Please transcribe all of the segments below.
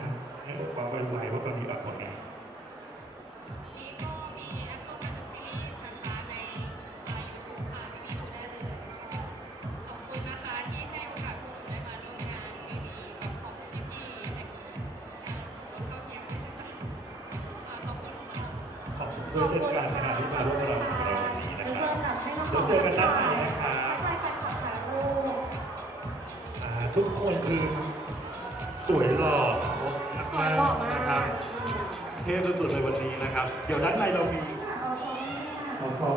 ฝากผลงานให้บอกว่าไวๆว่าตอนนี้แบบผลงาน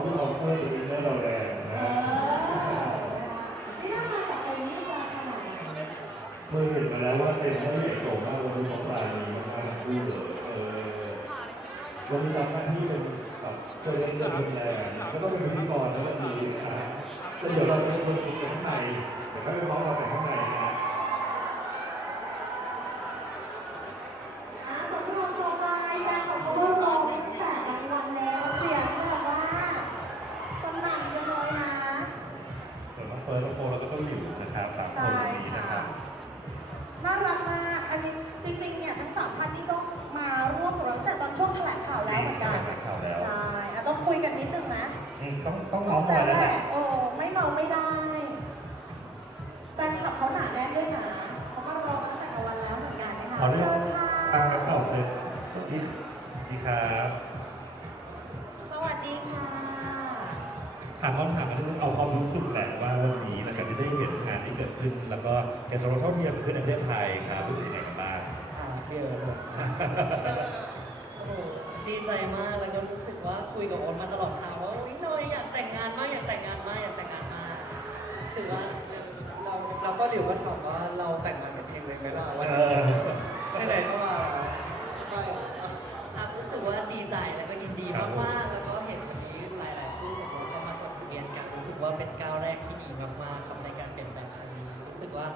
ที่เราเพิ่มตรงนี้ได้เราแรงเอนะอนี่น่ามาจากตรงนี้จะขนาดไหนเคยเห็นมาแล้วว่าเป็นไม่ใหญ่โตมากวันนี้ของปลายนี้มากๆคู่เลยเออวันนี้ทำหน้าที่เป็นแบบช่วยเลนเรื่องดูแลแล้วก็เป็นพิธีกรแล้ววันนี้นะฮะแล้วเดี๋ยวเราจะชวนคุณไปข้างในเดี๋ยวก็ไปพร้อมเราไปข้างในนะ ได้เห็นงานที่เกิดขึ้น แล้วก็การสำรวจเท่าเทียมขึ้นในประเทศไทยครับรู้สึกยังไงกันบ้างอ่าพี่เอิร์ธโอ้โหดีใจมาก แล้วก็รู้สึกว่าคุยกับโอ๊ตมาตลอดทางว่าอุ้ยหน่อยอยากแต่งงานมากอยากแต่งงานมากอยากแต่งงานมากถือว่าเราเราก็หลิวก็ถามว่าเราแต่งงานกันเองเลยไหมล่ะวันเอนี้อไม่ไหนก็มาไม่ครับรู้สึกว่าดีใจแล้วก็ยินดีมากๆแล้วก็เห็นวันนี้หลายๆคู่สมรสเข้ามาจดทะเบียนกันรู้สึกว่าเป็นก้าวแรกที่ดีมากๆครับ กว่า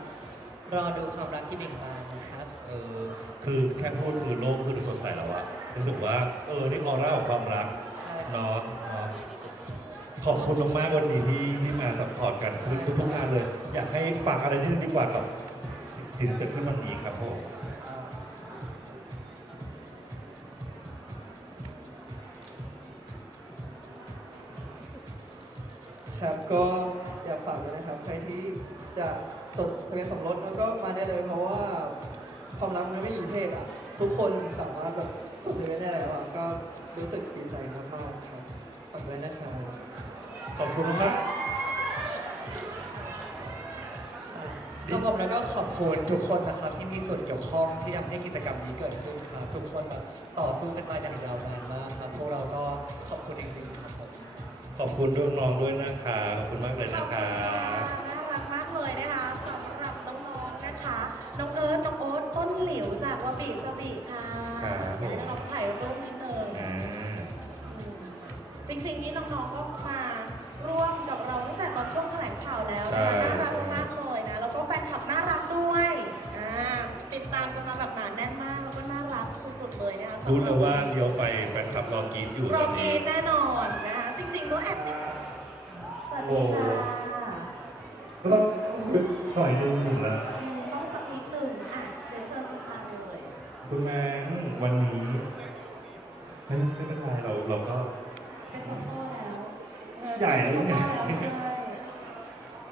รอดูความรักที่เบ่งบานนะครับเออคือแค่พูดคือโลกคือดูสดใสแล้วอะรู้สึกว่าเออนี่ออร่าของความรักใช่เนาะเนาะขอบคุณมากๆวันนี้ที่ที่มาสัพพอร์ตกันทุกทุกงานเลย อยากให้ฝากอะไรนิดนึงดีกว่ากับสิ่งที่เกิดขึ้นวันนี้ครับผมครับก็อยากฝากด้วยนะครับ ใครที่จะจดทะเบียนสมรสแล้วก็มาได้เลยเพราะว่าความรักมันไม่มีเพศอะ ทุกคนสามารถแบบจดทะเบียนได้แล้วอะก็รู้สึกดีใจมากๆครับฝากด้วยนะครับขอบคุณมากครับผมแล้วก็ขอบคุณทุกคนนะครับที่มีส่วนเกี่ยวข้องที่ทำให้กิจกรรมนี้เกิดขึ้นครับทุกคนแบบต่อสู้กันมาอย่างยาวนานมากครับพวกเราก็ขอบคุณจริงๆครับ ขอบคุณด้วยน้องด้วยนะคะขอบคุณมากเลยขอนะบคคุณะค่ะน่ารักมากเลยนะคะสำหรับน้องๆนะคะ น้องเอิร์ธน้องโอ๊ตต้นหลิวจากวาบีสบีค่ะครับผมเราถ่ายรูปนิดนึงอ่าจริงๆนี่น้องๆก็มาร่วมกับเราตั้งแต่ตอนช่วงแถลงข่าวแล้วใช่น่ารักมากเลยนะแล้วก็แฟนคลับน่ารักด้วยอ่าติดตามกันมาแบบหนาแน่นมากแล้วก็น่ารักสุดๆเลยนะคะรู้เลยว่าเดียวไปแฟนคลับรอกรีดอยู่รตออนกีนี้แน่นอนนะ คะจริงๆก็แอบสวัสโอ้ดีค่ะก็ต้องหน่อยนึงหนึ่งละต้องสักนิดหนึ่งอะเดี๋ยวเชิญคุณตันเลยคุณแม่วันนี้ไม่ไม่เป็นไรเราเราก็เป็นคุณพ่อแล้วใหญ่แล้วเนี่ย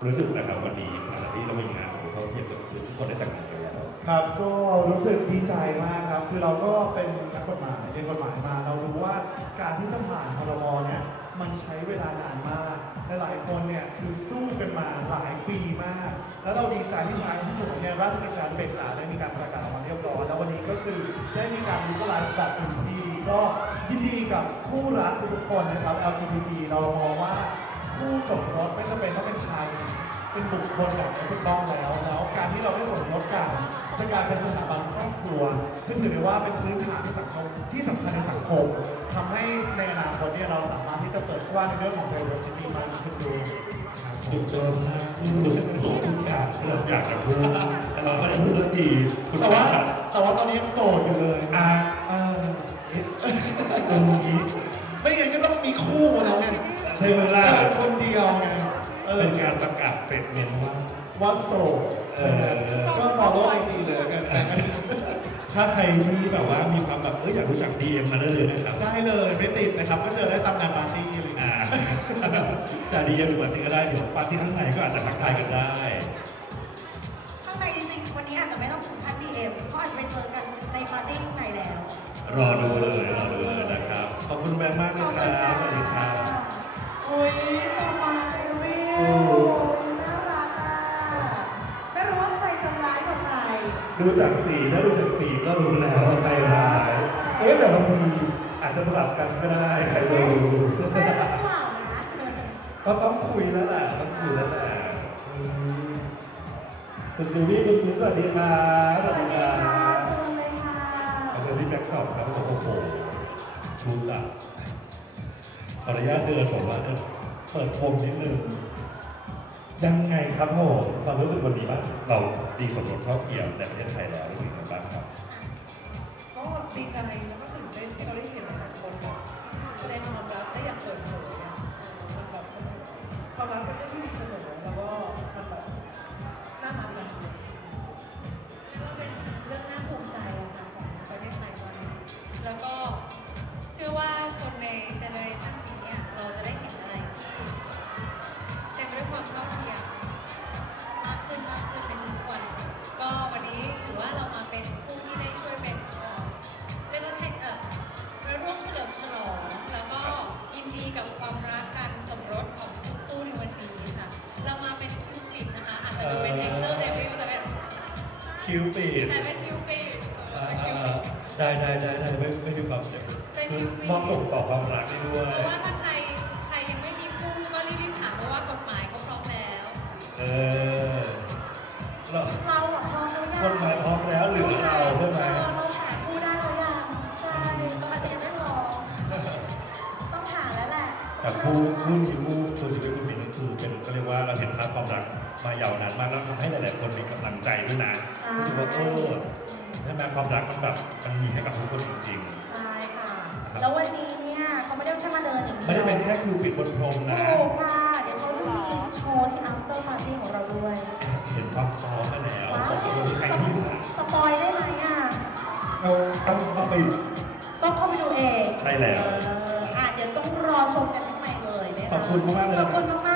รู้สึกนะครับวันนี้หลังจากที่เรามีงานสมรสเท่าเทียมเกิดขึ้นทุกคนได้แต่งงานกันแล้วครับก็รู้สึกดีใจมากครับ คือเราก็เป็นนักกฎหมายเรียนกฎหมายมา เรารู้ว่าการที่จะผ่านพรบเนี่ย มันใช้เวลานานมากและหลายคนเนี่ยคือสู้กันมาหลายปีมาก แล้วเราดีใจที่ท้ายที่สุดเนี่ยราชกิจจารเบกษาได้มีการประกาศออกมาเรียบร้อยแล้ววันนี้ก็คือได้มีการยูทไลฟ์แบบเต็มที่ก็ยินดีกับคู่รักทุกคนนะครับ LGBT เรามองว่าคู่สมรสไม่จำเป็นต้องเป็นชาย เป็นบุคคลแบบไม่ถูกต้องแล้ว แล้วการที่เราได้สมรสกันจะกลายเป็นสถาบันครอบครัว ซึ่งถือได้ว่าเป็นพื้นฐานที่สังคมที่สำคัญในสังคมทำให้ในอนาคตเนี่ยเราสามารถที่จะเปิดกว้างในเรื่องของ diversity มากยิ่งขึ้นด้วยครับสุดยอดมากนี่ดูเป็นตัวทุกอย่างที่เราอยากจะพูดแต่เราไม่ได้พูดสักทีคุณแต่ว่าว่าแต่ว่าตอนนี้ยังโสดอยู่เลยอ่าอ่าตรงนี้ไม่งั้นก็ต้องมีคู่มาแล้วไงใช่ไหมล่ะเป็นคนเดียวไง เออเป็นการประกาศเฟซเมนว่าว่าโสดเออก็ follow IG เลยแล้วกันถ้าใครที่แบบว่ามีความแบบเอออยากรู้จัก DM มาได้เลยนะครับได้เลยไม่ติดนะครับก็เจอได้ตามงานปาร์ตี้อะไรอย่างอ่าเงี้ยจะ DM หรือปาร์ตี้ก็ได้เดี๋ยวปาร์ตี้ข้างในก็อาจจะทักทายกันได้ข้างในจริงๆวันนี้อาจจะไม่ต้องถึงขั้น DM เพราะอาจจะไปเจอกันในปาร์ตี้ข้างในแล้ว รอดูเลยรอดูเลย ดูจากสีและดูจากปีกก็รู้แล้วว่าใครร้ายเอ๊ะแต่บางทีอาจจะสลับกันก็ได้ใครจะรู้ไม่ได้เปล่านะก็ต้องคุยแล้วแหละต้องคุยแล้วแหละอืมคุณซีวี่คุณมิ้นสวัสดีครับสสวัสวัดีสคดีรัค่ะบเชิญเลยค่ะอาจารย์ที่แบ็คท็อปครับโอ้โหชุดอะขออนุญาตเดินผมว่าเปิดพรมนิดนึงยังไงครับผมความรู้สึกวันนี้บ้างเรา ดีสมรสเท่าเทียมในประเทศไทยแล้วรู้สึกยังไงบ้างครับ ก็ดีใจแล้วก็ คิวปิดแต่เป็นคิวปิดอ่าเป็นคิวอ่าปิด ได้ได้ได้ได้ไม่ไม่มีความเจ็บคือมอบส่งต่อความรักได้ด้วเพยราะว่าถ้าใครใคร มายาวนานมากแล้วทำให้หลายๆคนมีกำลังใจด้วยนะรู้สึกว่าเออใช่ไหมความรักมันแบบมันมีให้กับทุกคนจริง ใช่ค่ะแล้ววันนี้เนี่ยเขาไม่ได้แค่มาเดินอย่างๆ เดียวไม่ได้เป็นแค่คิวปิดบนพรมนะ ถูกค่ะ เดี๋ยวเขาจะมีโชว์ที่ after party ของเราด้วย เห็นความซ้อมมาแล้วว้าวบอกว่ามีใครที่อยู่สปอยได้ไหมอะ เราต้องต้องไปต้องเข้าไปดูเอง ใช่แล้ว เอออะเดี๋ยวต้องรอชมกันข้างในเลยนะคะขอบคุณมากๆเลย ขอบคุณมากๆ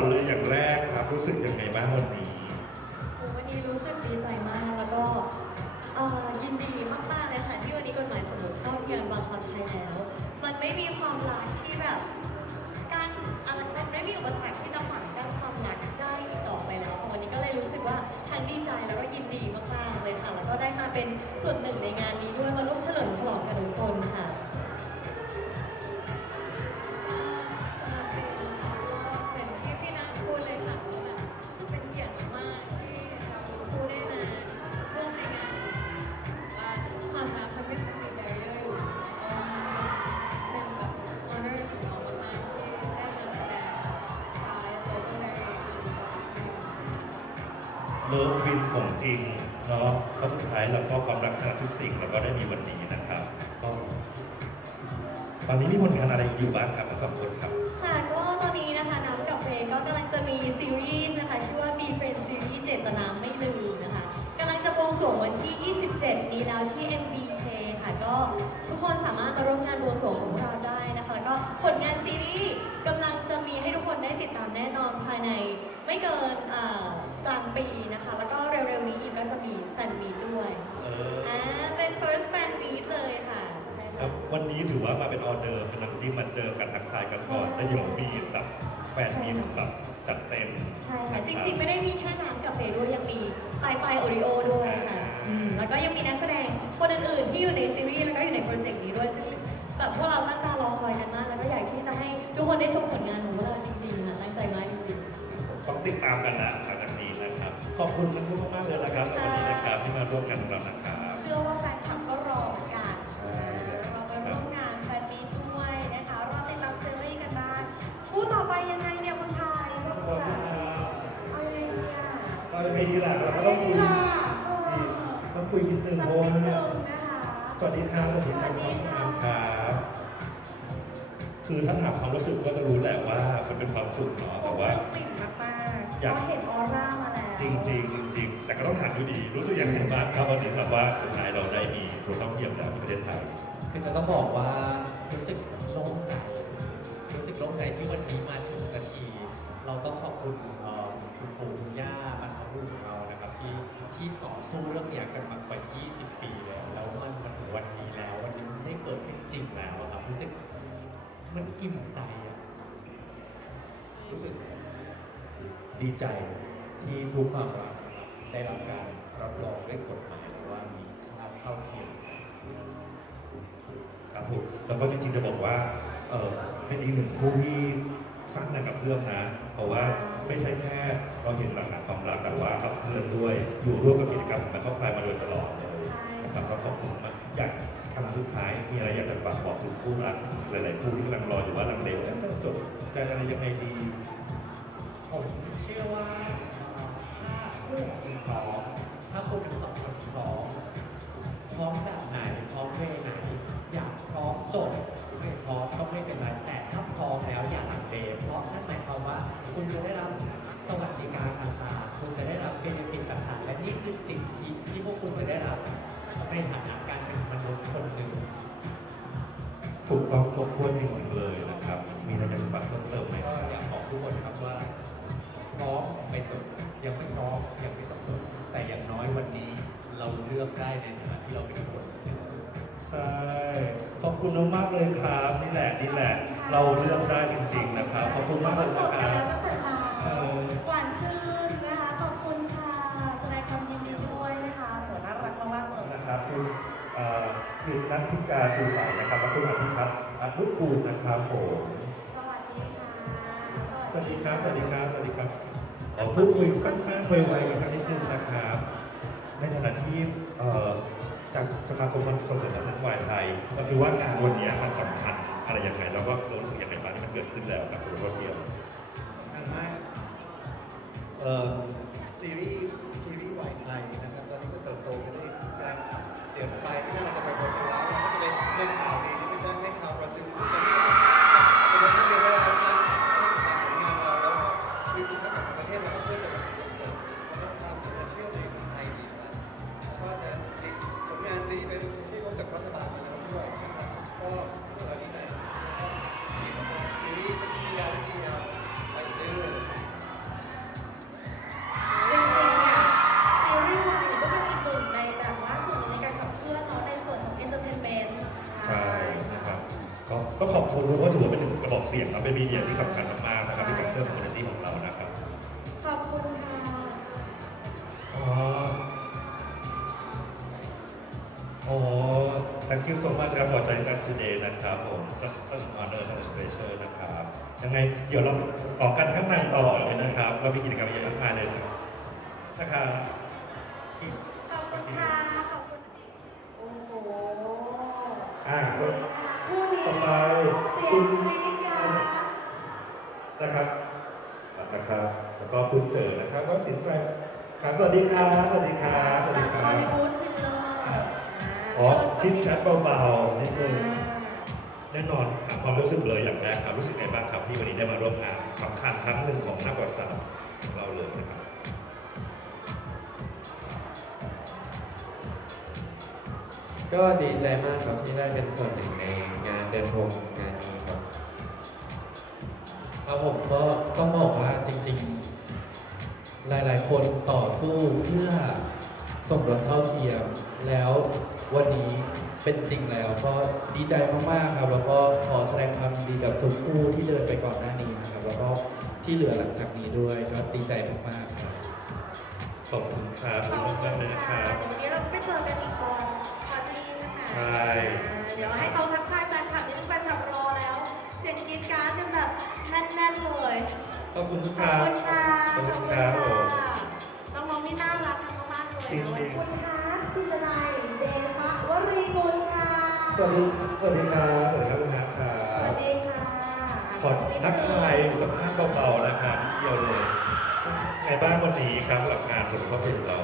อนเลยอย่างแรกครับรู้สึกยังไงบ้างวันนี้วันนี้รู้สึกดีใจมากแล้วก็เอ่อยินดีมากๆเลยค่ะที่วันนี้กฎหมายสมรสเท่าเทียมบังคับใช้แล้ว มันไม่มีความรักที่แบบการอะไรมันไม่มีอุปสรรคที่จะขวางกั้นความรักได้อีกต่อไปแล้ววันนี้ก็เลยรู้สึกว่าทั้งดีใจแล้วก็ยินดีมากๆเลยค่ะ แล้วก็ได้มาเป็นส่วนหนึ่ง จริงเนาะเพราะสุดท้ายเราก็ความรักชนะทุกสิ่งแล้วก็ได้มีวันนี้นะครับก็ตอนนี้มีผลงานอะไรอยู่บ้างครับทั้งสองคน ววันนี้ถือว่ามาเป็นออเดอร์เป็นน้ำจิ้มมาเจอกันทักทายกันก่อนแล้วเดี๋ยวมีแบบแฟนมีตแบบจัดเต็มใช่ค่ะ จริงๆ ไม่ได้มีแค่น้ำกับเฟย์ด้วยยังมีปลายปลายโอริโอด้วยค่ะอืมแล้วก็ยังมีนักแสดงคนอื่นๆที่อยู่ในซีรีส์แล้วก็อยู่ในโปรเจกต์นี้ด้วยซึ่งแบบพวกเราตั้งตารอคอยกันมาก แล้วก็อยากที่จะให้ทุกคนได้ชมผลงานของพวกเราจริงๆค่ะตั้งใจมากจริงๆ ต้องติดตามกันนะหลังจากนี้นะครับ ขอบคุณทั้งคู่มากๆเลยนะครับในวันนี้นะครับที่มาร่วมกันกับเรานะครับ ก็จะมีแหละเราก็ต้องคุยล่ะเออต้องคุยนิดนึงสักเพราะนิว่าดนึเนี่ยงนะคะสวัสดีครับสวัสดีครับน้องสามครับ คือถ้าถามความรู้สึกก็จะรู้แหละว่ามันเป็นความสุขเนาะแต่ว่าปิ่นมากๆอยากเพราะเห็นออร่ามาแล้วจริงจริงๆจริงๆแต่ก็ต้องถามอยู่ดี รู้สึกยังไงบ้างครับวันนี้ครับว่าสุดท้ายเราได้มีโปรท่องเที่ยวแล้วที่ประเทศไทยคือจะต้องบอกว่ารู้สึกโล่งใจรู้สึกโล่งใจที่วันนี้มาถึงสักที เราต้องขอบคุณเอ่อคุณปู่คุณย่าบ รรพบุรุษของเรานะครับที่ที่ต่อสู้เรื่องเนี้ยกันมากว่า 20 ปีแล้วแล้วมันมาถึงวันนี้แล้ว วันนี้มันได้เกิดขึ้นจริงแล้วอะครับรู้สึกมันอิ่มใจอะรู้สึกดีใจที่ทุกความรักนรับได้รับการรับรองด้วยกฎหมายว่ามีค่าเท่าเทียมกันครับผมแล้วก็จริงๆจะบอกว่าเออเป็นอีกหนึ่งคู่ที่สร้างแรงกับเพื่อนนะ เพราะว่า ไม่ใช่แค่เราเห็นหลักฐานความรักแต่ว่ากับเพื่อนด้วย อยู่ร่วมกับกิจกรรมของมันเข้าไปมาโดยตลอดเลยนะครับก็ขอบคุณมากอยากคำสุดท้ายมีอะไรอยากจะฝากบอกถึงคู่รักหลายๆคู่ที่กำลังรออยู่ว่าลังเลว่าจะจบใจอะไรยังไงดีผมเชื่อว่าถ้าคู่ของคุณพร้อมถ้าคุณเป็นสองคนพร้อมพร้อมแบบไหนพร้อมเวไหน อยากพร้อมจบไม่พร้อมก็ไม่เป็นไรแต่ถ้าพร้อมแล้วอย่าหลังเลเพราะนั่นหมายความว่า คุณจะได้รับสวัสดิการต่างๆคุณจะได้รับเบนฟิตต่างๆและนี่คือสิ่งที่ที่พวกคุณจะได้รับในฐานะการเป็นมนุษย์คนหนึ่ง ขอบคุณมากๆเลยครับ นี่แหละนี่แหละ เราเลือกได้จริงๆนะครับขอบคุณมากเลยจนะบคกันรับแล้วตั้งแต่เช้าเออหวานชื่นนะคะ ขอบคุณค่ะ แสดงความยินดีด้วยนะคะโหน่ารักมากๆเลย นะครับคุณเอ่อกิตนัทธิกาจูไหลนะครับและคุณอภิพัฒน์อนุกูลนะครับผมสวัสดีค่ะ สวัสดีครับสวัสดีครับสวัสดีครับขอพูดคุยสั้นๆไวๆกันสักนิดนึงนะครับ ในฐานะที่เอ่อ จากสมาคมคนเสนอทัศน์วายไทยก็คือว่างานวันนี้มันสำคัญอะไรยังไงแล้วก็เรารู้สึกอย่างไรบ้างที่มันเกิดขึ้นแล้วกับสุรเดียวสำคัญมากเอ่อซีรีส์ซีรีส์ไหวไทยนะครับตอนนี้ก็เติบโตไปได้กำลังเดี๋ยวไปที่นั่นเราจะไปบราซิลแล้วก็จะเป็นเรื่องข่าวดี thank you so much ครับ for joining us today นะครับผม such such an honor such a pleasure นะครับ ยังไงเดี๋ยวเราออกกันข้างในต่อเลยนะครับ เรามีกิจกรรมเยอะมากมายเลยนะครับขอบคุณค่ะ ขอบคุณโอ้โหอ่าคู่นี้ต่อไปเสียคุงณกรี๊ดกราดนะครับนะครับ แล้วก็คุณเจอนะครับว่าสินแฟนครับสวัสดีครับสวัสดีครับสวัสดีจากคฮรัอลลีบวูดจริงเลยอ๋อ ชิดแชทเบาๆนิดนึงแน่นอนถามความรู้สึกเลยอย่างแรกครับรู้สึกไงบ้างครับที่วันนี้ได้มาร่วมงานสำคัญครั้งหนึ่งของนักประวัติศาสตร์ของเราเลยนะครับ ก็ดีใจมากครับที่ได้เป็นส่วนหนึ่งในงานเดินพรมงานนี้ครับครับผมก็ต้องบอกว่าจริง ๆ หลาย ๆ คนต่อสู้เพื่อสมรสเท่าเทียมแล้ววันนี้ เป็นจริงแล้วก็ดีใจมากๆครับ แล้วก็ขอแสดงความยินดีกับทุกคู่ที่เดินไปก่อนหน้านี้นะครับ แล้วก็ที่เหลือหลังจากนี้ด้วยก็ดีใจมากๆครับ ขอบคุณครับขขอบอบคุณคุมากณเลยนะคค่ะรับ เดี๋ยววันนี้เราจะไปเจอกันอีกตอนพาร์ตี้นะคะใช่ เดี๋ยวให้เขาทักทายแฟนคลับนิดนึงแฟนคลับรอแล้ว เสียงกรีดกราร์ดกันแบบแน่นๆเลย ขอบคุณขคอบรับคุณค่ะขอบคุณครับผมน้ รีกุลค่ะ สวัสดีสวัสดีครับ สวัสดีครับคุณนัทครัสวับสดีค่ะขอทักทายสัมภาษณ์เบาๆนะครับนิดเดียวเลยไงบ้างวันนี้ครับสำหรับงานสุขภาพจิตของเรา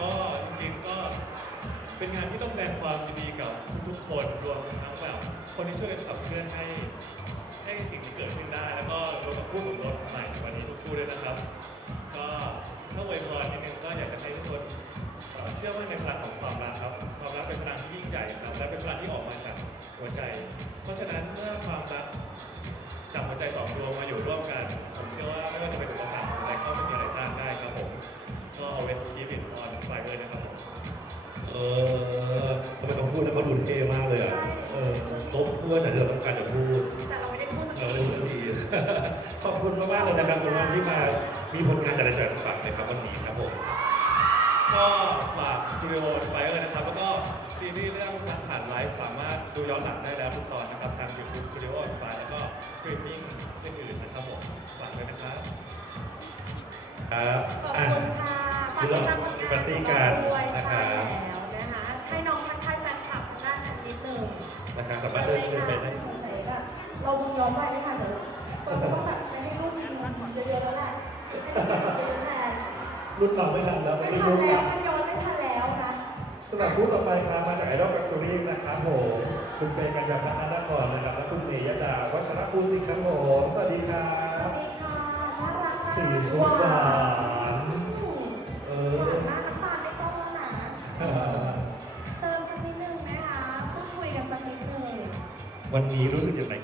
ก็จริงๆก็เป็นงานที่ต้องแสดงความยินดีกับทุกคนรวมทั้งแบบคนที่ช่วยกันขับเคลื่อนให้ให้สิ่งที่เกิดขึ้นได้ แล้วก็รวมกับผู้สมรสใหม่วันนี้ทุกคู่ด้วยนะครับ ก็ถ้าอวยพรนิดนึงก็อยากจะให้ทุกคน เอ่อเชื่อมั่นในพลังของความรักครับความรักเป็นพลังที่ยิ่งใหญ่ครับและเป็นพลังที่ออกมาจากหัวใจ เพราะฉะนั้นเมื่อความรักจากหัวใจสองดวงมาอยู่ร่วมกันผมเชื่อว่าไม่ว่าจะเป็นอุปสรรคอะไรก็ไม่มีอะไรต้านได้ครับผมก็ always keep it on fire นะครับผมเออทำไมเขาพูดแล้วเขาดูเท่มากเลยอะเออครบถ้วนแต่ที่เราต้องการจะพูดแต่เราไม่ได้พูดสักเอทีอดีขอบคุณมากๆเลยนะครับคุณวันที่มามีผลงานอะไรจะฝากไหมครับวันนี้ครับผม ก็ฝากสตูดิโอไฟเลยนะครับ แล้วก็ซีรีส์เรื่องนักผ่านไลฟ์สามารถดูย้อนหลังได้แล้วทุกตอนนะครับ ทาง YouTube Studio ไฟแล้วก็สตรีมมิ่งอื่นๆนะครับผมฝากด้วยนะครับครับขอบอะ คุณค่ะฝากติดตามผลงานปาร์ตี้กันด้วยนะครับใช่แล้วนะคะ ให้น้องทักทายแฟนคลับด้านนั้นนิดนึง นะครับสามารถเดินเดินไปได้ สงสัยแบบเราวงย้อนไปไม่ทันเดี๋ยวเราต้องแบบไปให้ลูกกินมันเยอะๆแล้วแหละให้เด็กๆไปเยอะแทน รุ่นเราไม่ทันแล้วไม่ไม่ทัรู้นคแล้รัวบมันย้อนไม่ทันแล้วนะสำหรับผู้ต่อไปครับมาจากไอดอลแฟคทอรี่นะครับผมคุณเฟย์กัญญาพัฒนนครนะครับและคุณเมย์ยดาวัชรภูสิทธิ์ครับผมสวัสดีครัสวับสดีค่ะน่ารักมากสีชุดหวานเอหวาอนมากน้ำตาไม่ต้องแล้วนะเชิญสักนิดนึงนะคะพูดคุยกันสักนิดนึงวันนี้รู้สึกยังไงครั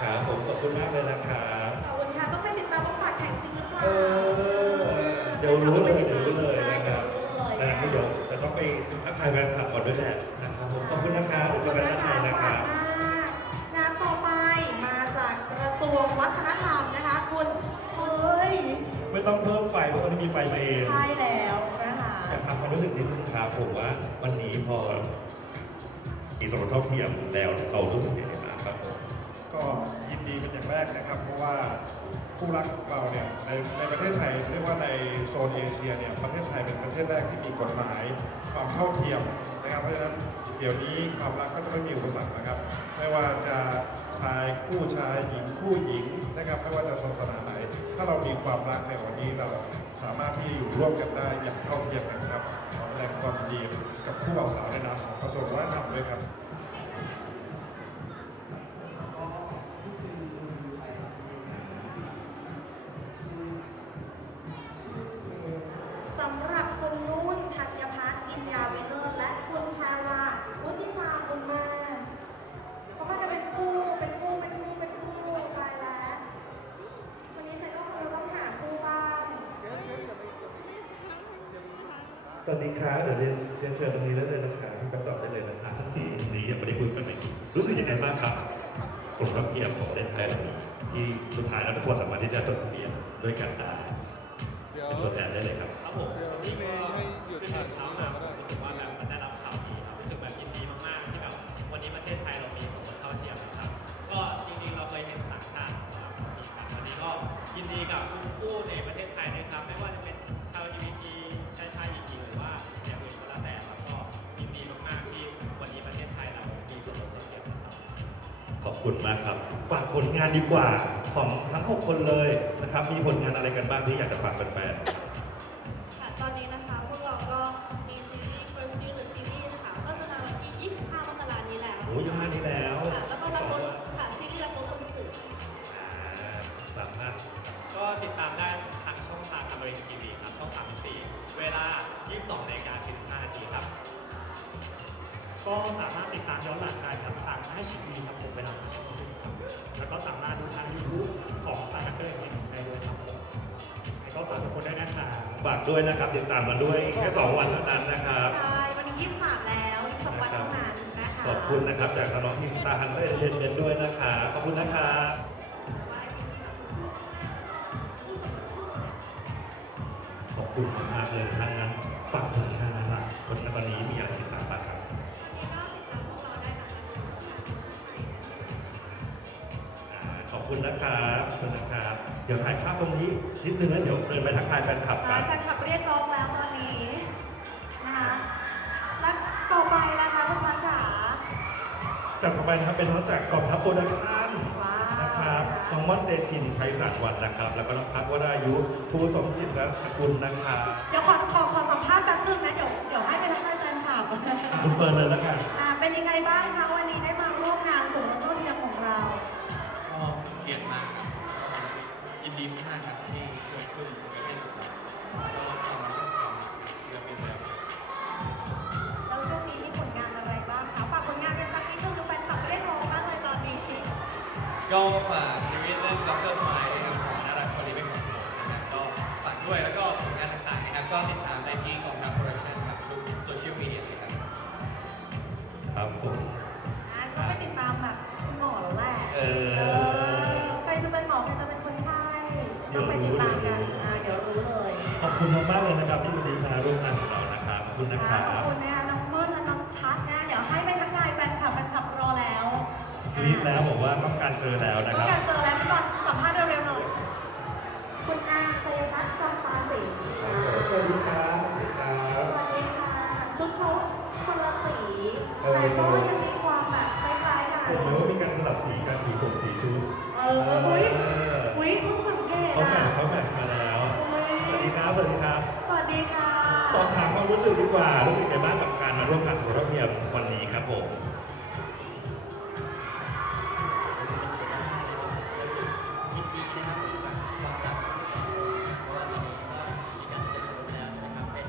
คุณค่ะครับผมขอบคุณมากเลยนะครับขอบคุณค่ะต้องไปติดตามว่าปากแข็งจริงหรือเปล่าเออเดี๋ยวรู้เลยเดี๋ยวรู้เลยนะครับใช่นะเดี๋ยวจะต้องไปทักทายแฟนคลับก่อนด้วยแหละนะครับผมขอบคุณนะครับเดี๋ยวขอบเจอคุกัณนนะด้านในคะนะคฝารักบมากงานต่อไปมาจากกระทรวงวัฒนธรรมนะคะคุณเฮ้ยไม่ต้องเพิ่มไฟเพราะตอนนี้มีไฟมาเองใช่แล้วนะคะอยากทำความรู้สึกนิดนึงครับผมว่าวันนี้พอมีสมรสเท่าเทียมแล้วเรารู้สึกยังไงบ้างครับผม ก็ยินดีเป็นอย่างแรกนะครับ เพราะว่าคู่รักของเราเนี่ยในในประเทศไทยเรียกว่าในโซนเอเชียเนี่ยประเทศไทยเป็นประเทศแรกที่มีกฎหมายความเท่าเทียมนะครับ เพราะฉะนั้นเดี๋ยวนี้ความรักก็จะไม่มีอุปสรรคนะครับ ไม่ว่าจะชายคู่ชายหญิงคู่หญิงนะครับไม่ว่าจะศาสนาไหน ถ้าเรามีความรักในยวันนี้เราสามารถที่จะอยู่ร่วมกันได้อย่างเท่าเทียมกันครับขอแสดงความยินดีกับคู่บ่าวสาวในนามของกระทรวงวัฒนธรรมด้วยครับ ดีกว่าของทั้ง 6 คนเลยนะครับ มีผลงานอะไรกันบ้างที่อยากจะฝากแฟนค่ะตอนนี้นะคะพวกเราก็มีซีรีส์ First View หรือ Series ค่ะก็จะมาวันที่ 25 มกราคมนี้แล้วๆโอ้ยห้านี้แล้ว ค่ะแล้วก็รัสบองรถวันค่ะ ซีรีส์รับรถคนสื่ออ่าสามารถก็ติดตามได้ทางช่องทางอมรินทีวีครับช่อง34 เวลา 22นาฬิกา45นาทีครับ ก็สามารถติดตามย้อนหลังได้ครับ ทางให้ชิมีครับผมเวลาแล้วก็สามารถดูทาง YouTube ของสตาร์ทักเกอร์ได้ด้วยครับผมแล้วก็ฝากทุกคนด้วยนะครับ ฝากด้วยนะครับติดตามมาด้วยอีกแค่สองวันเท่านั้นนะครับ ใช่วันนี้23แล้วอีกสองวันเท่านั้นนะคะขอบคุณนะครับจากน้องๆทีมตาฮันเตอร์เทนเมนด้วยนะครับขอบคุณนะครับขอบคุณมากๆเลยทั้งนั้นฝากผลงานล่ะวันนี้ตอนนี้มีอะไรติดตาม นะครับขอบคุณนะครับ เดี๋ยวถ่ายภาพตรงนี้นิดนึงแล้วเดี๋ยวเดินไปทักทายแฟนคลับใช่กัน แฟนคลับเรียกร้องแล้วตอนนี้นะคะและต่อไปนะคะคุณพัชจ๋าจากต่อไปนะครับเป็นน้องจากกองทัพโปรดักชั่นว้าวนะครับน้องม่อนเตชินไพศาลวันนะครับ แล้วก็น้องพักวรายุครูสมจิตรสกุลนะครับเดี๋ยวขอขอขอสัมภาษณ์แป๊บนึงนะเดี๋ยวเดี๋ยวให้ไปทักทายแฟนคลับคุณเฟิร์นเลยแล้วกัน อ่าเป็นยังไงบ้างคะวันนี้ได้ ยินดีมากครับที่เกิดขึ้นในประเทศของเราก็ทำมันต้องทำเรื่องนี้เลยแล้วช่วงนี้มีผลงานอะไรบ้างคะฝากผลงานเป็นสักนิดนึงแฟนคลับเรียกร้องมากเลยตอนนี้ก็ฝากชีวิตเรื่องด็อกเตอร์สมายนะครับของน่ารักคนนี้เป็นของผมนะครับก็ฝากด้วยแล้วก็ผลงานต่างๆนะครับก็ติดตามได้ที่กองทัพโปรดักชั่นครับทุกโซเชียลมีเดียเลยครับครับผมอะก็ไปติดตามแบบคุณหมอเอเคุณมากๆเลยนะครับที่วันนี้มาร่วมงานกับเรานะครับขอบคุณนะคค่ะรับขอบคุณนะคะน้องเมิร์และน้องทัศน์นะเดี๋ยวให้ไปทักทายแฟนคลับแฟนคลับรอแล้วรีบแล้วบอกว่าต้องการเจอแล้วนะต้คองรับการเจอแล้วพี่บอลสัมภาษณ์เร็วๆหน่อยคุณอาชัยพัฒน์จำปาศรีสวัสดีครับครับสวัสดีค่ะชุดเขาคนละสีแต่ก็ยังมีความแบบคล้ายๆกันผมรู้ว่ามีการสลับสีการสีผมสีชุดเออเอออุ้ยอุ้ยเพิ่งสังเกตเขาอะแมทเขาแมท สึกดีกว่ารู้สึกยังไงบ้างกับการมาร่วมงานสมรสเทียมวันนี้ครับผมยินดีนะครับกับความรักเพราะว่าตอนนี้ก็มีการเจอกันแล้วนะครับเป็น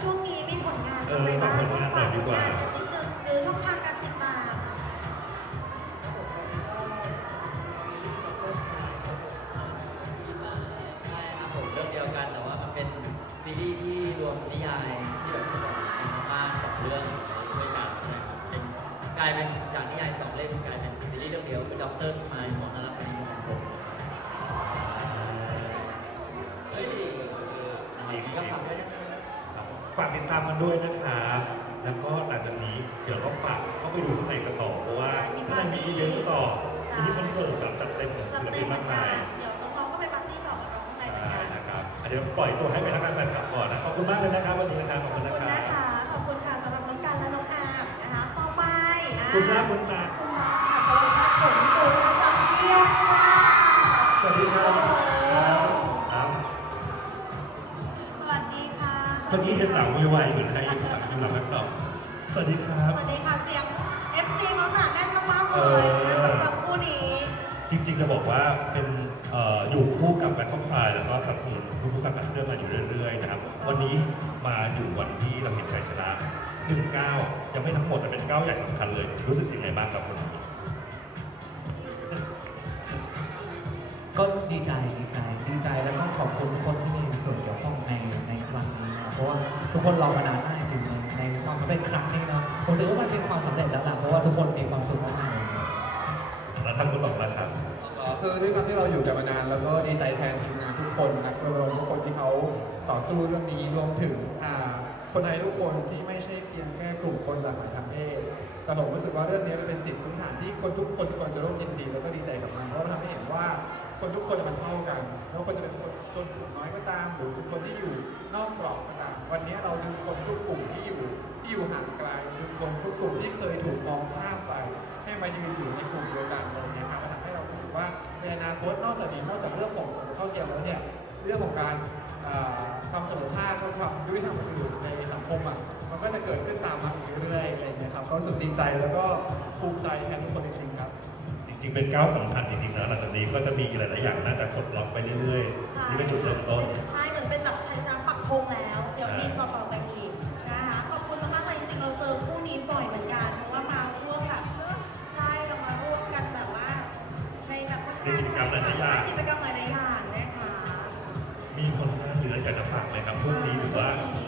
ช่วงนี้มีผลงานเออฝากผลงานหน่อยดีกว่าห เดี๋ยวปล่อยตัวให้ไปทักทายแฟนคลับก่อนนะขอบคุณมากเลยนะครับวันนี้นะครับขอบขคุอบณนะคุณครันะบคะขอบคุณค่ะสำหรับน้องกันและน้องอาบนะคะต่อไปอะคุณหน้าคุณตาคุณมาสวัสดีครับผมคุณประจำเรียนค่ะสวัสดีครับครับครับสวัสดีค่ะเมื่อกี้เห็นหลังไวๆเหมือนใครอยู่หลังอยู่หลังแล็ปท็อปสวัสดีครับสวัสดีค่ะเสียง FC เขาหนาแน่นมากๆเอเลอยนะสำหรับคู่นี้ จริงๆจะบอกว่าเป็น นับสนุนทุกๆการขับเคลื่อนมาอยู่เรื่อยๆนะครับวันนี้มาอยู่วันที่เราเห็นชัยชนะหนึ่งก้ายังไม่ทั้งหมดแต่เป็นก้าใหญ่สำคัญเลย รู้สึกยังไงบ้างกับวันนี้ก็ดีใจดีใจดีใจแล้วก็ขอบคุณทุกคนที่มีส่วนเกี่ยวข้องในในครั้งนี้นะเพราะว่าทุกคนรอมานานมากจริงๆในความสำเร็จครั้งนี้นะผมถือว่ามันเป็นความสำเร็จแล้วล่ะเพราะว่าทุกคนมีความสุขมากๆ ทานคุณบอกแล้วครับเอ่อคือด้วยความที่เราอยู่กันมานานแล้วก็ดีใจแทนทีมงานทุกคนนักรวมทุกคนที่เขาต่อสู้เรื่องนี้รวมถึงอ่าคนไทยทุกคนที่ไม่ใช่เพียงแค่กลุ่มคนหลากหลายทางเพศแต่ผมรู้สึกว่าเรื่องนี้มันเป็นสิทธิพื้นฐานที่คนทุกคนควรจะร่วมยินดีแล้วก็ดีใจกับมันเพราะมันทำให้เห็นว่าคนทุกคนมันเท่ากันแล้วคนจะเป็นคนชนกลุ่มน้อยก็ตาม หรือคนที่อยู่นอกกรอบก็ตาม วันนี้เราดึงคนทุกกลุ่มที่อยู่ที่อยู่ห่างไกลดึงคนทุกกลุ่มที่เคยถูกมองข้ามไป มายืนอยู่ในกลุ่มเดียวกันตรงนี้ครับมันทำให้เรารู้สึกว่าในอนาคตนอกจากนี้นอกจากเรื่องของสมรสเท่าเทียมแล้วเนี่ยเรื่องของการอ่าความเสมอภาคและความยุติธรรมอื่นๆในสังคมอะมันก็จะเกิดขึ้นตามมาอีกเรื่อยๆอะไรอย่างเงี้ยครับก็รู้สึกดีใจแล้วก็ภูมิใจแทนทุกคนจริงๆครับจริงๆเป็นก้าวสำคัญจริงๆนะหลังจากนี้ก็จะมีหลายๆอย่างน่าจะกดล็อกไปเรื่อยๆนี่เป็นจุดเริ่มต้นใช่เหมือนเป็นแบบชัยชนะปักธงแล้ว เดี๋ยวมีต่อๆไปอีกน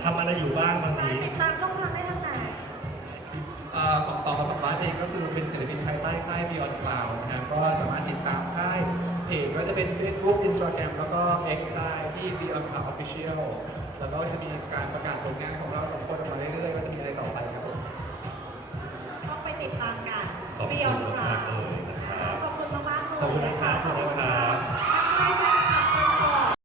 ทำอะไรอยู่บ้างบางทีติดตามช่องทางได้ทางไหนเอ่อของต่อกับบ้านเองก็คือเป็นศิลปินภายใต้ค่าย Beyond Cloud นะครับก็สามารถติดตามค่ายเพจก็จะเป็น Facebook Instagram แล้วก็ X ได้ที่ Beyond Cloud Official แล้วก็จะมีการประกาศผลงานของเราสองคนออกมาเรื่อยๆว่าจะมีอะไรต่อไปครับผมต้องไปติดตามกันขอบคุณ Beyond